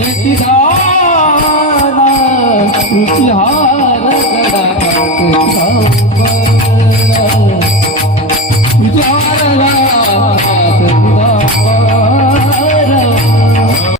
निधान तुझी